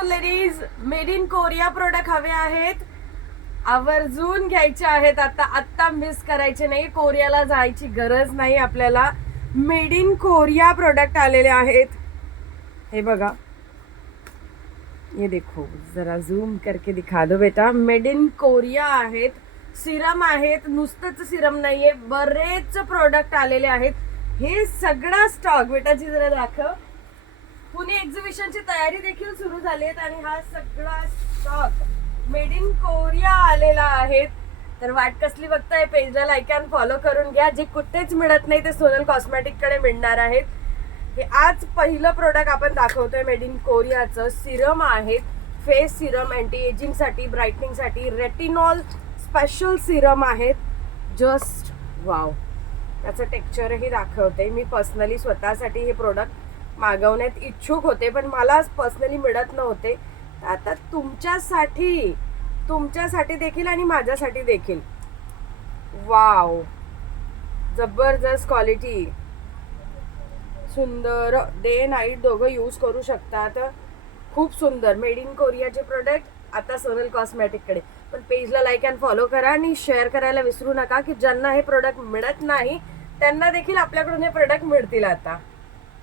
Beautiful ladies, made in Korea product हवे आहेत, आवर्जून घ्यायचे आहेत. आता मिस करायचे नाही. कोरियाला जायची गरज नाही आपल्याला. मेड इन कोरिया प्रोडक्ट आलेले आहेत. हे बघा, ये देखो, जरा झूम करके दिखा दो बेटा. मेड इन कोरिया आहेत. सिरम आहेत, नुसतंच सिरम नाहीये, बरेच प्रोडक्ट आलेले आहेत. हे सगळा स्टॉक बेटाची जरा दाखव. पुणे एक्झिबिशनची तयारी देखील सुरू झाली आहे आणि हा सगळा स्टॉक मेड इन कोरिया आलेला आहे. तर वाट कसली बघताय, पेजला लाईक अँड फॉलो करून घ्या. जे कुठेच मिळत नाही ते सोनल कॉस्मेटिक कडे मिळणार आहेत. हे आज पहिलं प्रोडक्ट आपण दाखवतोय मेड इन कोरियाचं. सिरम आहेत, फेस सिरम, अँटी एजिंग साठी, ब्राईटनिंग साठी, रेटिनॉल स्पेशल सिरम आहेत. Just wow. त्याचं टेक्स्चरही दाखवते. मी पर्सनली स्वतःसाठी हे प्रोडक्ट मागवण्यात इच्छुक होते, पण मला पर्सनली मिळत नव्हते. आता तुमच्यासाठी देखील आणि माझ्यासाठी देखील. वाव, जबरदस्त क्वालिटी, सुंदर. डे नाईट दोघं यूज करू शकतात. खूप सुंदर मेड इन कोरियाचे प्रोडक्ट आता सोनल कॉस्मेटिक कडे. पण पेजला लाईक अँड फॉलो करा आणि शेअर करायला विसरू नका, की ज्यांना हे प्रोडक्ट मिळत नाही त्यांना देखील आपल्याकडून हे प्रोडक्ट मिळतील. आता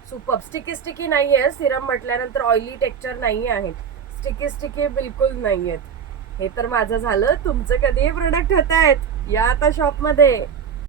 सुपर स्टिकी नाहीये. सिरम म्हटल्यानंतर ऑइली टेक्स्चर नाही आहे. स्टिकी बिलकुल नाहीयेत. हे तर माझं झालं. तुमचं कधी हे प्रोडक्ट होत आहेत, या आता शॉपमध्ये.